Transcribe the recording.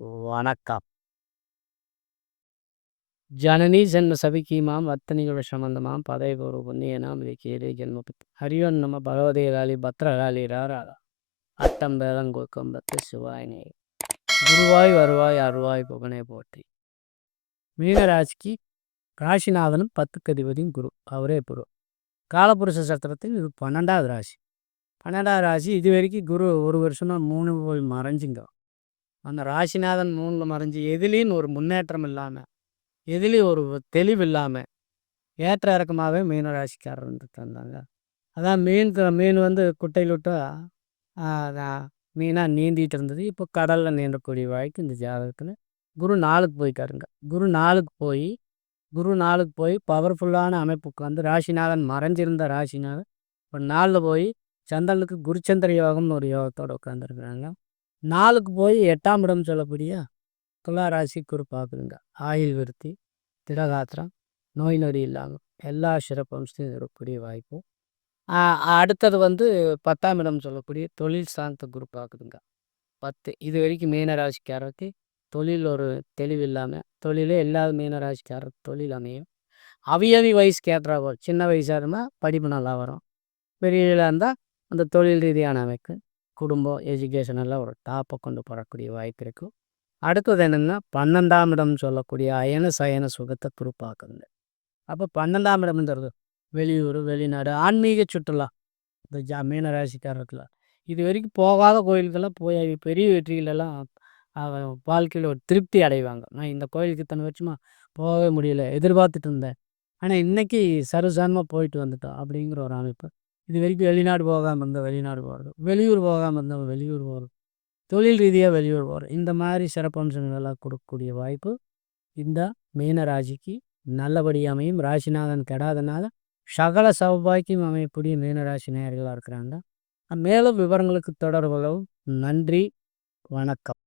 வணக்கம். ஜனனி ஜென்ம சபிக்கீமாம் வர்த்தனிகள சம்பந்தமாம். பதவிபூர்வ புண்ணியனாம் விக்கீரே நம்ம ஹரியோன் நம பகவதேகாலி பத்ரகாளி ராராளா அட்டம் பேதங்கொக்கம்பத்து சிவாயினே குருவாய் வருவாய் அருவாய் புகனே போற்றி. மீனராசிக்கு ராசிநாதனும் பத்துக்கதிபதியும் குரு. அவரே குரு. காலபுருஷ சத்திரத்தில் இது பன்னெண்டாவது ராசி. பன்னெண்டாவது ராசி இது வரைக்கும் குரு ஒரு வருஷம்னா மூணு போய் மறைஞ்சுங்க. அந்த ராசிநாதன் மூணில் மறைஞ்சு எதுலேயும் ஒரு முன்னேற்றம் இல்லாமல் எதுலேயும் ஒரு தெளிவு இல்லாமல் ஏற்ற இறக்கமாகவே மீன ராசிக்காரர் வந்துட்டு இருந்தாங்க. அதான் மீன் மீன் வந்து குட்டையில் விட்டால் மீனாக நீந்திட்டு இருந்தது. இப்போ கடலில் நீந்தக்கூடிய வாய்க்கு இந்த ஜாதகத்தில் குரு நாளுக்கு போய்க்காருங்க குரு நாளுக்கு போய் குரு நாளுக்கு போய் பவர்ஃபுல்லான அமைப்புக்கு வந்து ராசிநாதன் மறைஞ்சிருந்த ராசிநாதன் இப்போ நாளில் போய் சந்திரனுக்கு குருச்சந்திர யோகம்னு ஒரு யோகத்தோடு உட்காந்துருக்குறாங்க நாளுக்கு போய் எட்டாம் இடம் சொல்லக்கூடிய துளாராசி குரு பார்க்குதுங்க ஆயில் விருத்தி திடகாத்திரம் நோய் நொடி இல்லாமல் எல்லா சிறப்பம்சத்தையும் இருக்கக்கூடிய வாய்ப்பு. அடுத்தது வந்து பத்தாம் இடம் சொல்லக்கூடிய தொழில் சார்ந்த குரு பார்க்குதுங்க பத்து. இது வரைக்கும் மீனராசிக்காரருக்கு தொழில் ஒரு தெளிவு இல்லாமல் தொழிலே இல்லாத மீனராசிக்காரருக்கு தொழில் அமையும். அவியவி வயசு கேட்டுறா போல் சின்ன வயசாக இருந்தால் படிப்பு நல்லா வரும். பெரிய இருந்தால் அந்த தொழில் ரீதியான அமைக்கு குடும்பம் எஜுகேஷன் எல்லாம் ஒரு டாப்பை கொண்டு போகக்கூடிய வாய்ப்பு இருக்கும் அடுத்தது என்னென்னா பன்னெண்டாம் இடம் சொல்லக்கூடிய அயன சயன சுகத்தை குறிப்பாக்குங்க. அப்போ பன்னெண்டாம் இடம்ன்றது வெளியூர் வெளிநாடு ஆன்மீக சுற்றுலா இந்த ஜா மீன ராசிக்காரத்தில் இது வரைக்கும் போகாத கோயிலுக்கெல்லாம் போய் பெரிய வெற்றிகளெல்லாம் வாழ்க்கையில் ஒரு திருப்தி அடைவாங்க. நான் இந்த கோயிலுக்கு இத்தனை வருஷமாக போகவே முடியல எதிர்பார்த்துட்டு இருந்தேன். ஆனால் இன்றைக்கி சர்வசாரமாக போயிட்டு வந்துட்டோம் அப்படிங்கிற ஒரு அமைப்பு இது வரைக்கும் வெளிநாடு போகாமல் இருந்தால் வெளிநாடு போகிறது வெளியூர் போகாமல் இருந்தால் வெளியூர் போகிறது தொழில் ரீதியாக வெளியூர் போகிறோம் இந்த மாதிரி சிறப்பம்சங்களெல்லாம் கொடுக்கக்கூடிய வாய்ப்பு இந்த மீன ராசிக்கு நல்லபடி அமையும். ராசிநாதன் கெடாதனால சகல சௌபாக்கியம் அமையக்கூடிய மீனராசி நேர்களாக இருக்கிறாங்க. மேலும் விவரங்களுக்கு தொடர்புகளும் நன்றி. வணக்கம்.